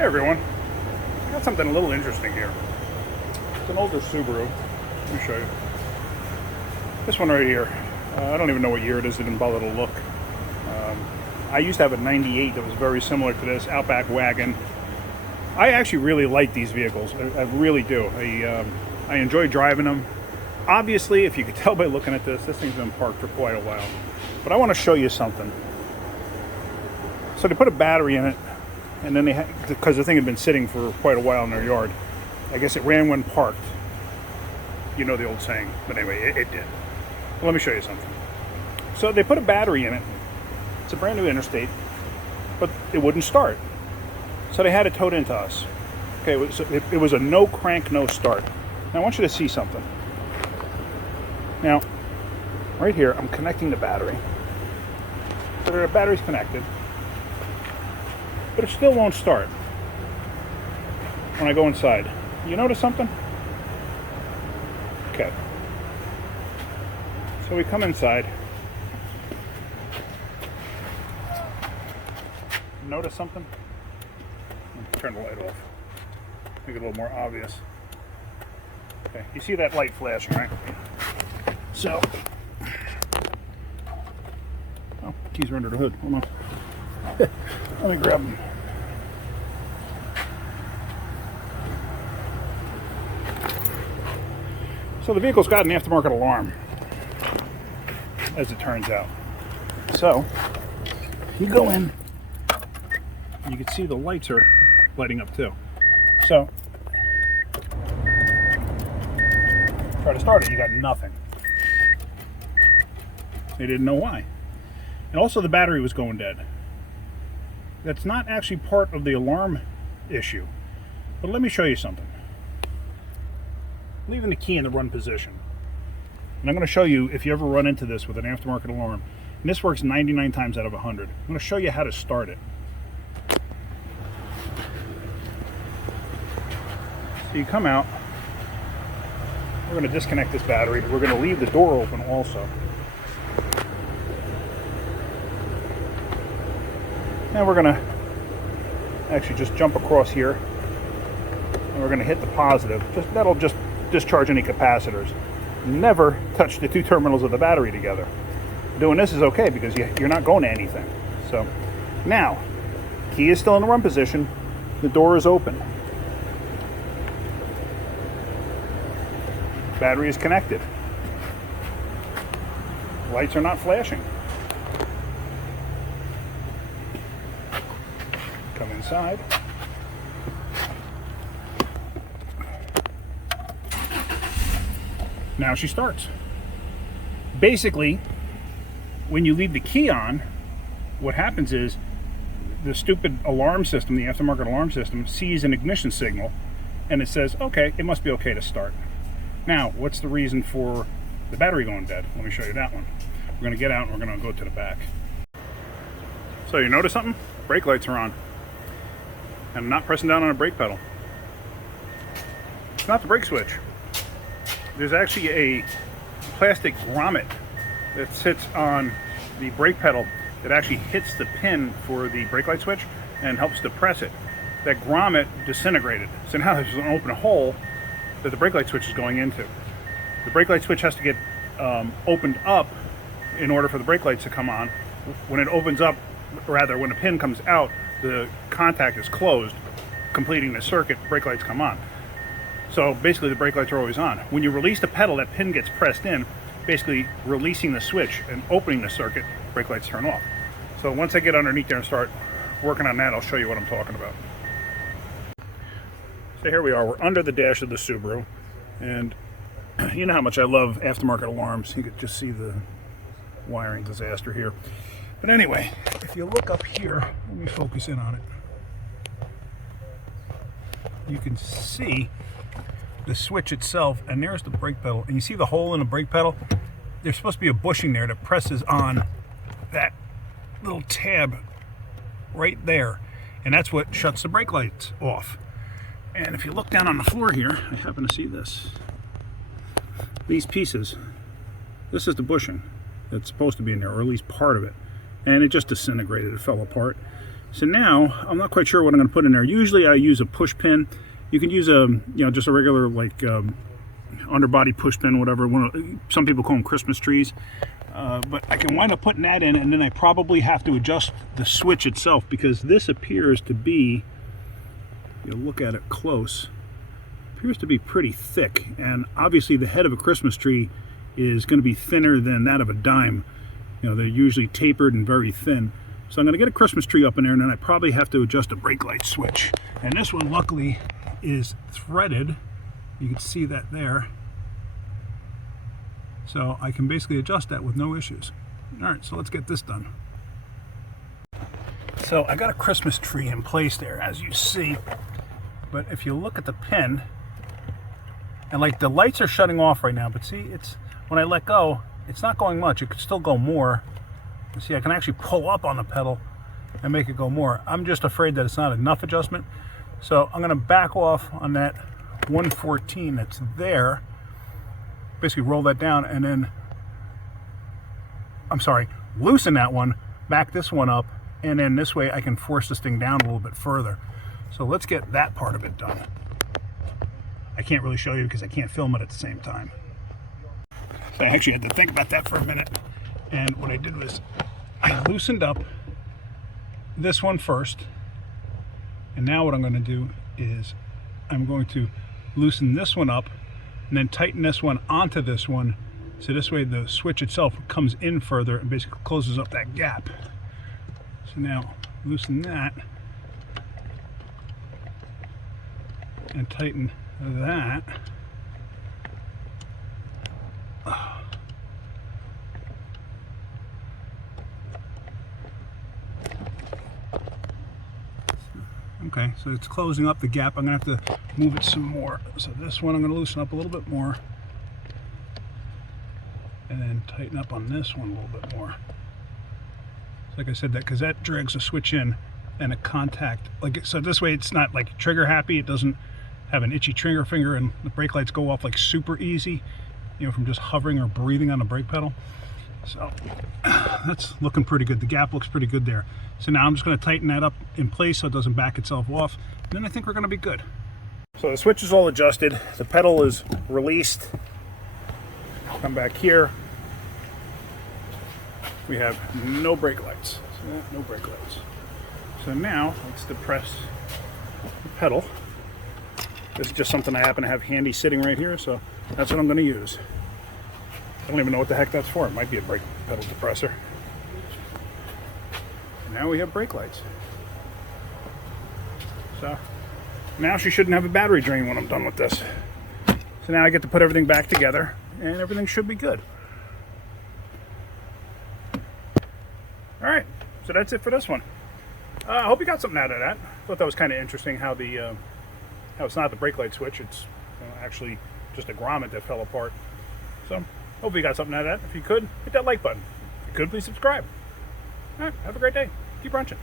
Hey everyone, I got something a little interesting here. It's an older Subaru. Let me show you. This one right here. I don't even know what year it is. It didn't bother to look. I used to have a 98 that was very similar to this, Outback Wagon. I actually really like these vehicles. I really do. I enjoy driving them. Obviously, if you could tell by looking at this thing's been parked for quite a while. But I want to show you something. So they put a battery in it, and then because the thing had been sitting for quite a while in their yard. I guess it ran when parked. You know the old saying. But anyway, it did. Well, let me show you something. So they put a battery in it. It's a brand new Interstate, but it wouldn't start. So they had it towed into us. Okay, it was a no crank, no start. Now I want you to see something. Now, right here, I'm connecting the battery. So the battery's connected, but it still won't start when I go inside. You notice something? Okay. So we come inside. Notice something? Turn the light off. Make it a little more obvious. Okay, you see that light flashing, right? So, oh, keys are under the hood. Hold on. Let me grab them. So the vehicle's got an aftermarket alarm, as it turns out. So, you go in, you can see the lights are lighting up too. So, try to start it, you got nothing. They didn't know why. And also the battery was going dead. That's not actually part of the alarm issue. But let me show you something. Leaving the key in the run position. And I'm going to show you if you ever run into this with an aftermarket alarm. And this works 99 times out of 100. I'm going to show you how to start it. So you come out. We're going to disconnect this battery. We're going to leave the door open also. Now we're going to actually just jump across here. And we're going to hit the positive. That'll just discharge any capacitors. Never touch the two terminals of the battery together. Doing this is okay because you're not going to anything. So now, key is still in the run position. The door is open. Battery is connected. Lights are not flashing. Come inside. Now she starts. Basically, when you leave the key on, what happens is the stupid alarm system, the aftermarket alarm system, sees an ignition signal and it says, okay, it must be okay to start. Now, what's the reason for the battery going dead? Let me show you that one. We're going to get out and we're going to go to the back. So you notice something? Brake lights are on. And I'm not pressing down on a brake pedal. It's not the brake switch. There's actually a plastic grommet that sits on the brake pedal that actually hits the pin for the brake light switch and helps to press it. That grommet disintegrated. So now there's an open hole that the brake light switch is going into. The brake light switch has to get opened up in order for the brake lights to come on. When it opens up, rather when the pin comes out, the contact is closed, completing the circuit, brake lights come on. So basically the brake lights are always on. When you release the pedal, that pin gets pressed in, basically releasing the switch and opening the circuit, brake lights turn off. So once I get underneath there and start working on that, I'll show you what I'm talking about. So here we are, we're under the dash of the Subaru, and you know how much I love aftermarket alarms. You could just see the wiring disaster here. But anyway, if you look up here, let me focus in on it. You can see the switch itself, and there's the brake pedal. And you see the hole in the brake pedal? There's supposed to be a bushing there that presses on that little tab right there. And that's what shuts the brake lights off. And if you look down on the floor here, I happen to see this. These pieces, this is the bushing that's supposed to be in there, or at least part of it. And it just disintegrated, it fell apart. So now, I'm not quite sure what I'm going to put in there. Usually I use a push pin. You can use just a regular, like, underbody push pin, whatever. Some people call them Christmas trees. But I can wind up putting that in, and then I probably have to adjust the switch itself, because this appears to be, you look at it close, appears to be pretty thick. And obviously the head of a Christmas tree is going to be thinner than that of a dime. They're usually tapered and very thin. So I'm going to get a Christmas tree up in there, and then I probably have to adjust a brake light switch. And this one, luckily, is threaded. You can see that there. So I can basically adjust that with no issues. All right, so let's get this done. So I got a Christmas tree in place there, as you see. But if you look at the pin, and like the lights are shutting off right now, but see, it's when I let go, it's not going much. It could still go more. You see, I can actually pull up on the pedal and make it go more. I'm just afraid that it's not enough adjustment. So I'm going to back off on that 114 that's there. Basically roll that down, and then, loosen that one, back this one up, and then this way I can force this thing down a little bit further. So let's get that part of it done. I can't really show you because I can't film it at the same time. So I actually had to think about that for a minute. And what I did was I loosened up this one first. And now what I'm going to do is I'm going to loosen this one up and then tighten this one onto this one. So this way the switch itself comes in further and basically closes up that gap. So now loosen that and tighten that. Okay, so it's closing up the gap. I'm going to have to move it some more. So this one I'm going to loosen up a little bit more. And then tighten up on this one a little bit more. So like I said, that because that drags the switch in and a contact. So this way it's not like trigger happy. It doesn't have an itchy trigger finger, and the brake lights go off like super easy, from just hovering or breathing on the brake pedal. So that's looking pretty good. The gap looks pretty good there. So now I'm just going to tighten that up in place so it doesn't back itself off. And then I think we're going to be good. So the switch is all adjusted. The pedal is released. Come back here. We have no brake lights. So no brake lights. So now let's depress the pedal. This is just something I happen to have handy sitting right here, so that's what I'm going to use. I don't even know what the heck that's for. It might be a brake pedal depressor. And now we have brake lights. So now she shouldn't have a battery drain when I'm done with this. So now I get to put everything back together, and everything should be good. Alright, so that's it for this one. I hope you got something out of that. I thought that was kind of interesting how how it's not the brake light switch, it's actually just a grommet that fell apart. So hope you got something out of that. If you could, hit that like button. If you could, please subscribe. All right, have a great day. Keep wrenching.